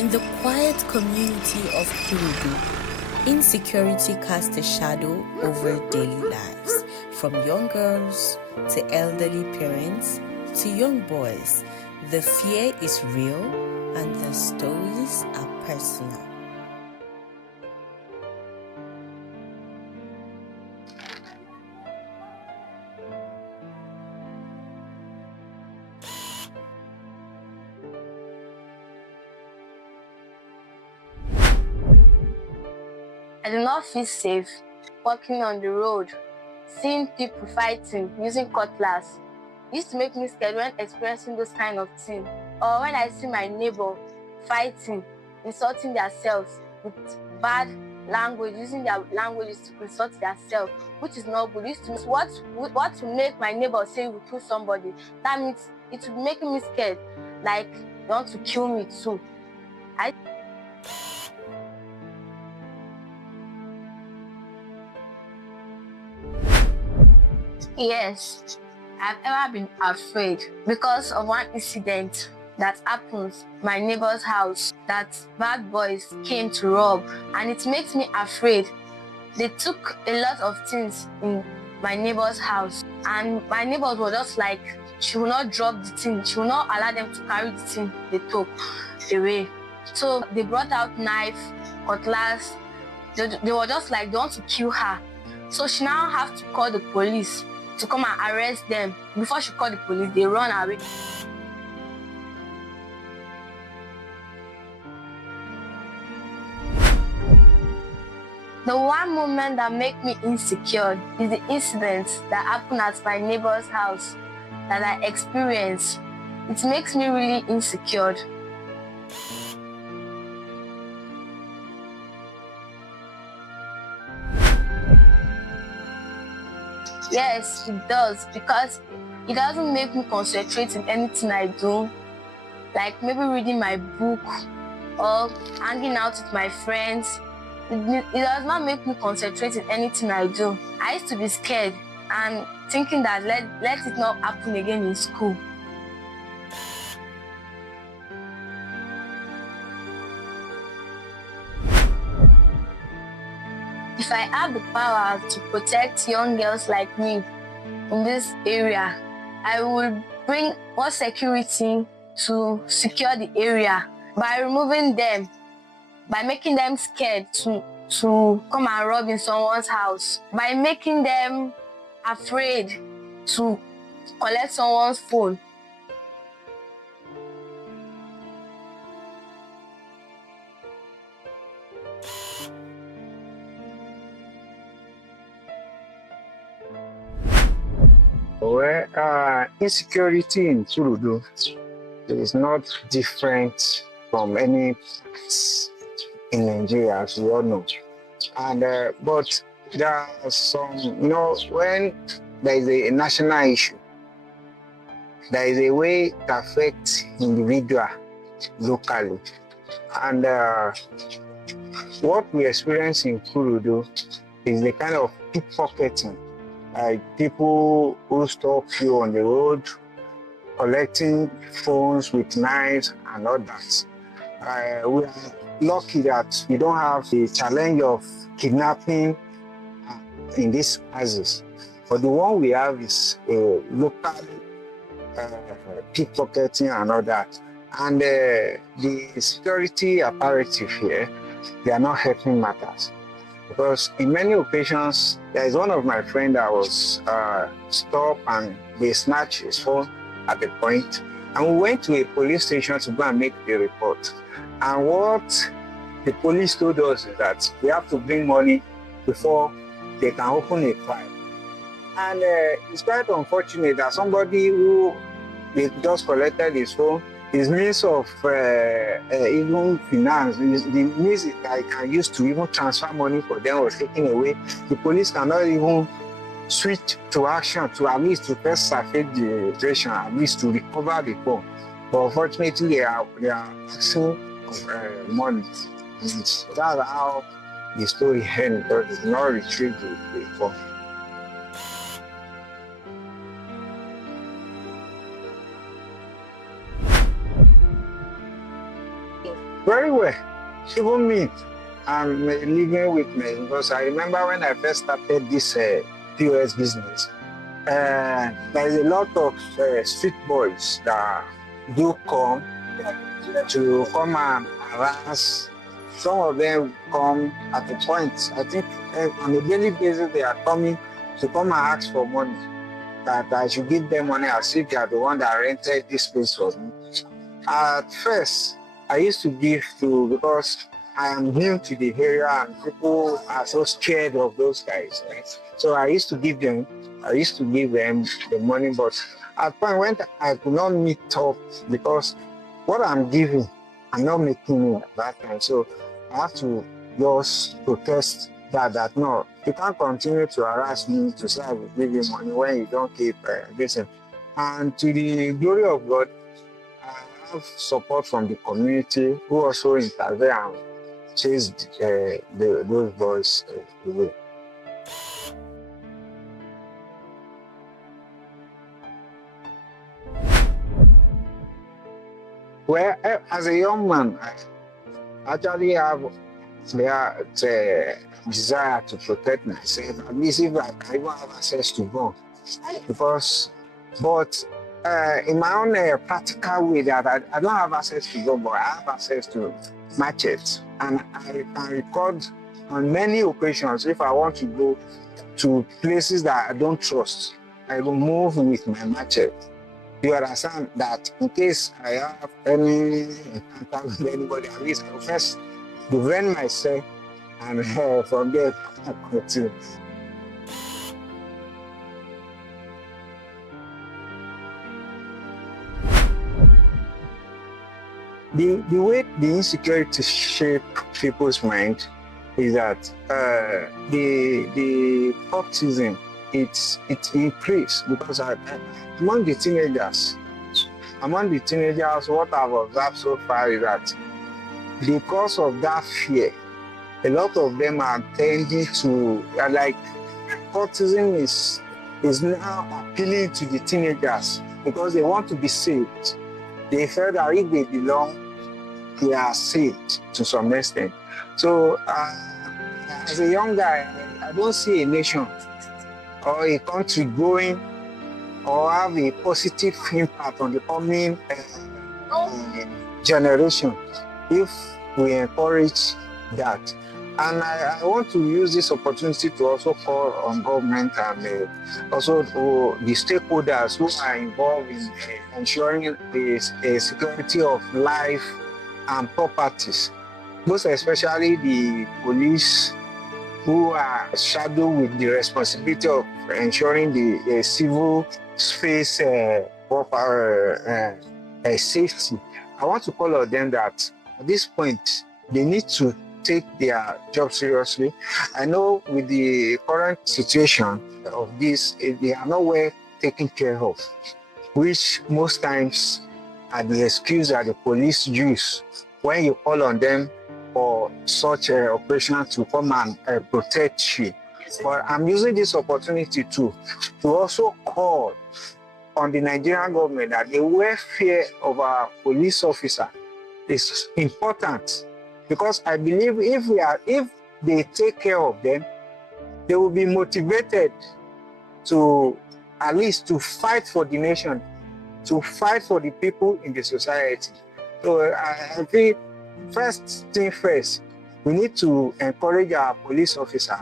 In the quiet community of Kurudu, insecurity casts a shadow over daily lives, from young girls to elderly parents to young boys. The fear is real and the stories are personal. I do not feel safe walking on the road, seeing people fighting, using cutlass. It used to make me scared when experiencing those kind of things. Or when I see my neighbor fighting, insulting themselves with bad language, using their languages to insult themselves, which is not good. It used to what will make my neighbor say we kill somebody. That means it would make me scared, like they want to kill me too. Yes, I've ever been afraid because of one incident that happens in my neighbor's house that bad boys came to rob, and it makes me afraid. They took a lot of things in my neighbor's house, and my neighbors were just like, she will not drop the thing, she will not allow them to carry the thing they took away. So they brought out knife, cutlass. They were just like, they want to kill her. So she now have to call the police to come and arrest them. Before she called the police, they run away. The one moment that made me insecure is the incident that happened at my neighbor's house that I experienced. It makes me really insecure. Yes, it does, because it doesn't make me concentrate in anything I do, like maybe reading my book or hanging out with my friends. It does not make me concentrate in anything I do. I used to be scared and thinking that let it not happen again in school. If I have the power to protect young girls like me in this area, I will bring more security to secure the area by removing them, by making them scared to come and rob in someone's house, by making them afraid to collect someone's phone. Well, insecurity in Kurudu is not different from any place in Nigeria, as we all know. And but there are some, when there is a national issue, there is a way it affects individual locally. And what we experience in Kurudu is the kind of pickpocketing, like people who stop you on the road, collecting phones with knives and all that. We are lucky that we don't have the challenge of kidnapping in these houses. But the one we have is local pickpocketing and all that. And the security apparatus here, they are not helping matters. Because in many occasions, there is one of my friends that was stopped and they snatched his phone at the point. And we went to a police station to go and make the report. And what the police told us is that we have to bring money before they can open a file. And it's quite unfortunate that somebody who they just collected his phone, his means of even finance, the means that I can use to even transfer money for them was taken away. The police cannot even switch to action to at least to first surface the situation, at least to recover the phone. But unfortunately, they are asking money. And that's how the story ends, because it's not retrieved the phone. Very well. Even me, I'm living with me because I remember when I first started this POS business, there's a lot of street boys that do come and harass. Some of them come at a point. I think on a daily basis they are coming to come and ask for money. That I should give them money as if they are the one that rented this place for me. At first, I used to give to because I am new to the area and people are so scared of those guys, right? So I used to give them the money, but at point when I could not meet up because what I'm giving, I'm not making it at that time. So I have to just protest that no, you can't continue to harass me to say I will give you money when you don't keep this. And to the glory of God, I have support from the community who also intervene and chase those boys away. Well, as a young man, I actually have the desire to protect myself, at least if I can even have access to gun. But in my own practical way that I don't have access to gun, but I have access to machetes. And I can record on many occasions if I want to go to places that I don't trust, I will move with my machete. You understand that in case I have any encounter with anybody, at least I will first defend myself and from there I continue. The way the insecurity shape people's mind is that the autism it's increased because among the teenagers, what I've observed so far is that because of that fear, a lot of them are tending to like autism is now appealing to the teenagers because they want to be saved. They feel that if they belong, they are saved to some extent. So as a young guy, I don't see a nation or a country growing or have a positive impact on the coming generation if we encourage that. And I want to use this opportunity to also call on government and also to the stakeholders who are involved in ensuring the security of life and properties, most especially the police who are shadowed with the responsibility of ensuring the civil space proper safety. I want to call on them that at this point, they need to take their job seriously. I know with the current situation of this, they are not well taken care of, which most times are the excuse that the police use when you call on them for such an operation to come and protect you. But I'm using this opportunity to also call on the Nigerian government that the welfare of our police officer is important, because I believe if they take care of them, they will be motivated to at least to fight for the nation, to fight for the people in the society. So I think first thing first, we need to encourage our police officers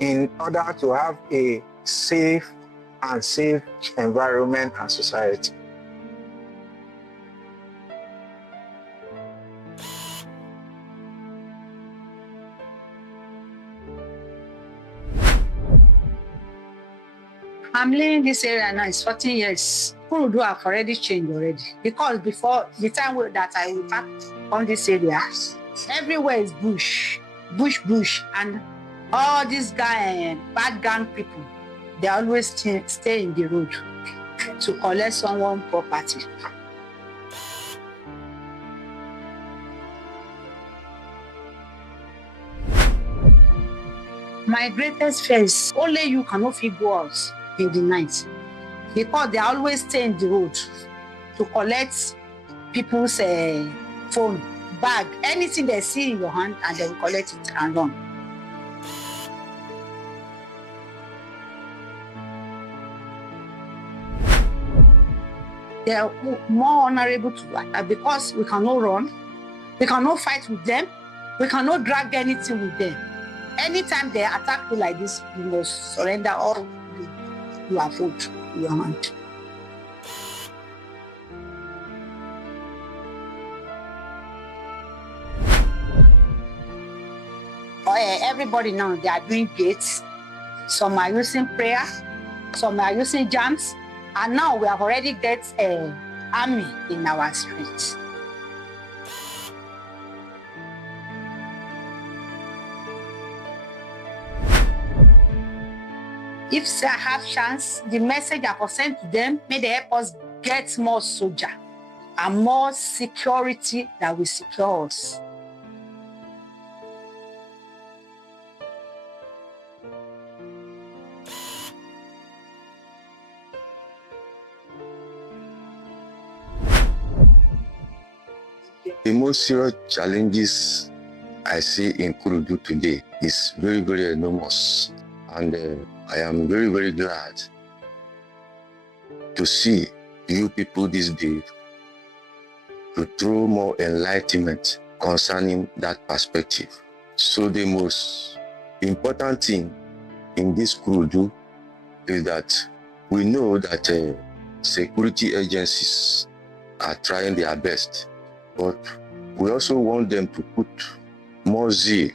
in order to have a safe environment and society. I'm living this area now, it's 14 years. Kurudu have already changed already. Because before the time that I will back on this area, everywhere is bush, and all these bad gang people, they always stay in the road to collect someone's property. My greatest fear is only you cannot fit go out in the night, because they always stay in the road to collect people's phone, bag, anything they see in your hand, and they will collect it and run. They are more honorable to us because we cannot run, we cannot fight with them, we cannot drag anything with them. Anytime they attack you like this, you must surrender all you have hold in your hand. Everybody now, they are doing gates. Some are using prayer, some are using jams, and now we have already got an army in our streets. If I have chance, the message I will send to them, may they help us get more soldier and more security that will secure us. The most serious challenges I see in Kurudu today is very, very enormous. And I am very, very glad to see you people these days to throw more enlightenment concerning that perspective. So the most important thing in this Kurudu is that we know that security agencies are trying their best, but we also want them to put more zeal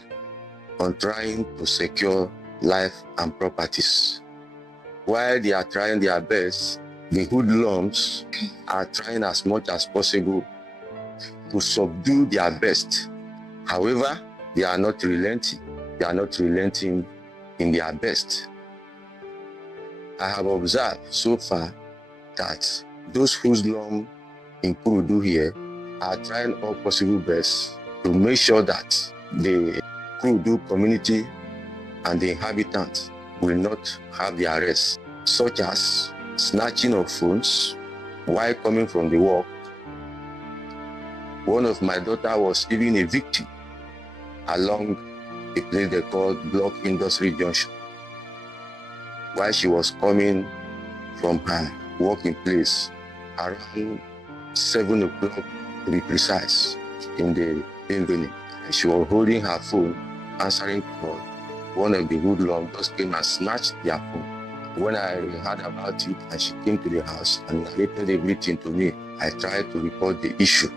on trying to secure life and properties. While they are trying their best, the hoodlums are trying as much as possible to subdue their best. However, they are not relenting. They are not relenting in their best. I have observed so far that those hoodlums in Kurudu here are trying all possible best to make sure that the Kurudu community and the inhabitants will not have their rest, such as snatching of phones while coming from the work. One of my daughter was even a victim along a place they call Block Industry Junction, while she was coming from her working place around 7 o'clock to be precise in the evening. She was holding her phone, answering call. One of the hoodlums just came and snatched their phone. When I heard about it and she came to the house and narrated everything to me, I tried to report the issue.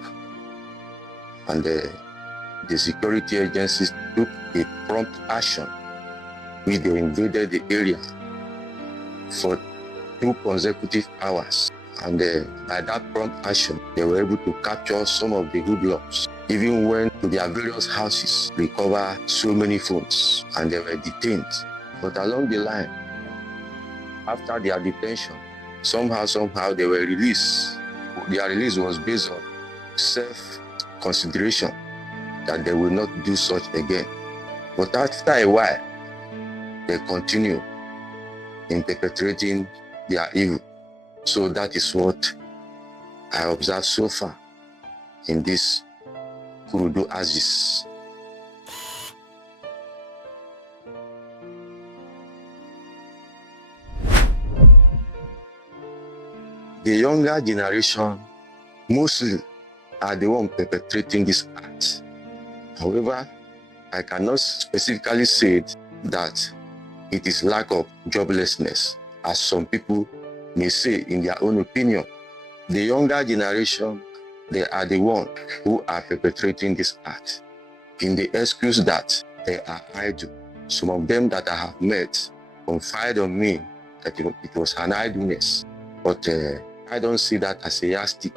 And the security agencies took a prompt action, which they invaded the area for 2 consecutive hours. And by that prompt action, they were able to capture some of the hoodlums, even went to their various houses, recover so many phones, and they were detained. But along the line, after their detention, somehow they were released. Their release was based on self-consideration that they will not do such again. But after a while, they continue in perpetrating their evil. So that is what I observed so far in this Kurudu axis. The younger generation mostly are the one perpetrating this act. However, I cannot specifically say that it is lack of joblessness, as some people may say in their own opinion. The younger generation, they are the ones who are perpetrating this act in the excuse that they are idle. Some of them that I have met confide on me that it was an idleness, but I don't see that as a yardstick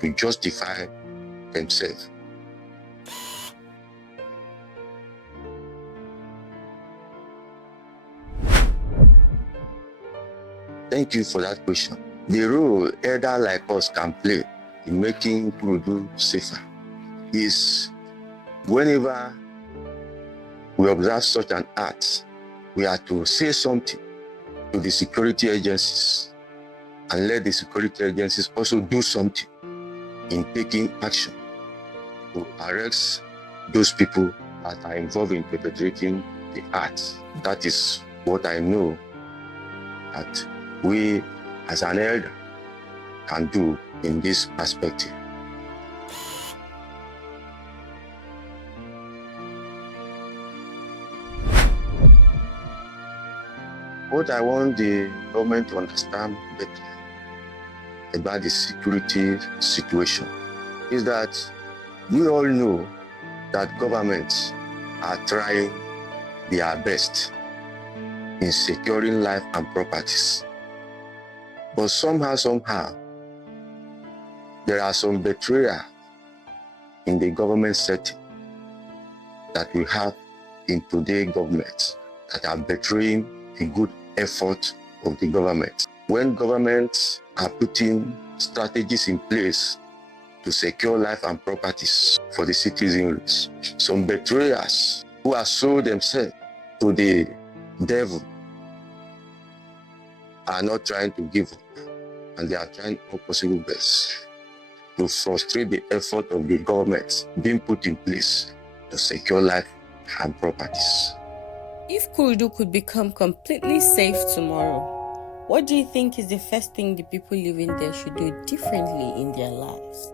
to justify themselves. Thank you for that question. The role elder like us can play in making Kurudu safer is whenever we observe such an act, we are to say something to the security agencies and let the security agencies also do something in taking action. to arrest those people that are involved in perpetrating the acts. That is what I know that we as an elder can do in this perspective. What I want the government to understand better about the security situation is that we all know that governments are trying their best in securing life and properties. But somehow, there are some betrayal in the government setting that we have in today's government that are betraying the good effort of the government. When governments are putting strategies in place to secure life and properties for the citizens, some betrayers who have sold themselves to the devil are not trying to give up, and they are trying all possible best to frustrate the effort of the government being put in place to secure life and properties. If Kurudu could become completely safe tomorrow, what do you think is the first thing the people living there should do differently in their lives?